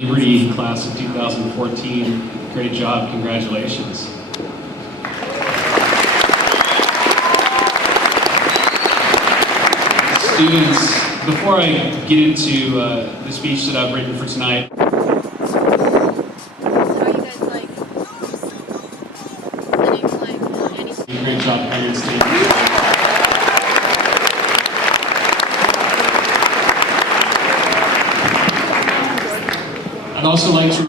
Liberty class of 2014. Great job, congratulations. Students, before I get into the speech that I've written for tonight, How you guys like any great job, parents. Thank you. I'd also like to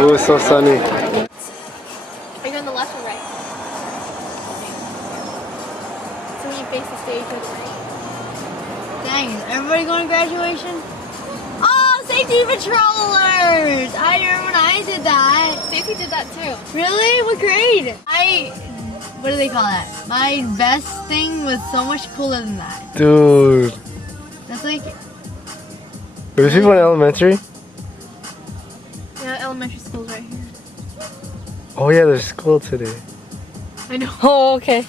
It was so sunny. Are you on the left or right? So when you face the stage or the right? Dang, is everybody going to graduation? Oh, safety patrollers! I remember when I did that. Stacey did that too. Really? What grade? What do they call that? My best thing was so much cooler than that. Dude. That's like... Were these people in elementary? Yeah, elementary school's right here. Oh yeah, there's school today. I know. Oh, okay.